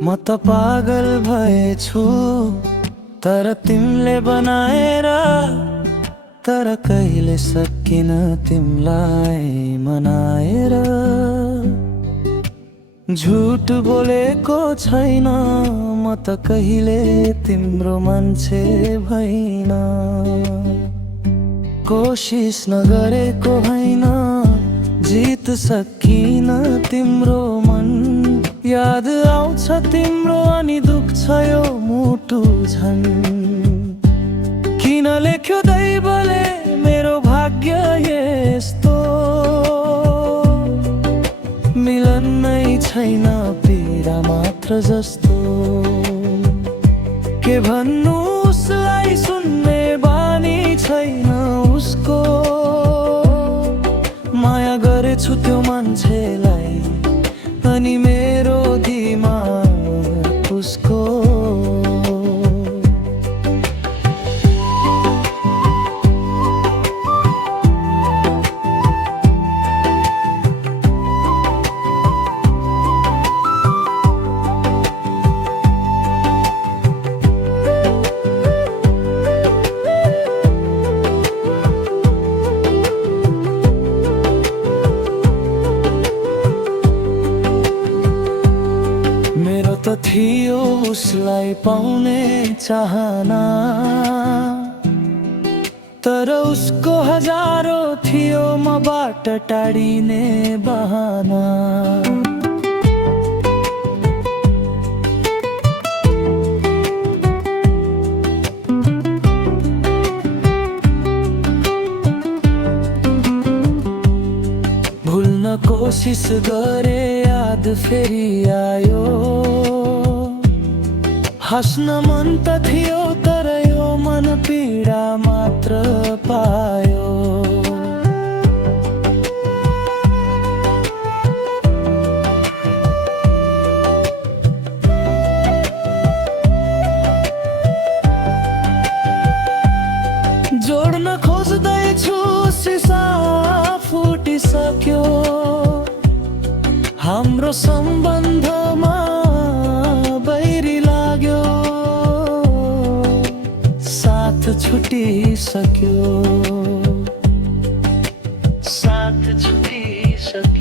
म त पागल भएछु तर तिमीले बनाएर, तर कहिले सकिन तिमीलाई मनाएर। झुट बोलेको छैन म त कहिले तिम्रो मान्छे भइन, कोसिस नगरेको होइन जित सकिन तिम्रो मन। याद आउँछ तिम्रो अनि दुख्छ यो मुटु झन्, किन लेख्यो दैवले मेरो भाग्य यस्तो। मिलन नै छैन पीडा मात्र जस्तो, के भन्नु उसलाई सुन्ने बानी छैन उसको। माया गरेछु त्यो मान्छेलाई अनि मेरो दिमाग उसको। मेरो त थियो उसलाई पाउने चाहना, तर उसको हजारों थियो मबाट टाढिने बहाना। भुल्न कोसिस गरे याद फेरि आयो, हाँस्न मन त थियो तर यो मन पीडा मात्र पायो। जोड्न खोज्दैछु सिसा फुटिसक्यो, हाम्रो सम्बन्धमा बैरी लाग्यो। साथ छुटिसक्यो, साथ छुटिसक्यो।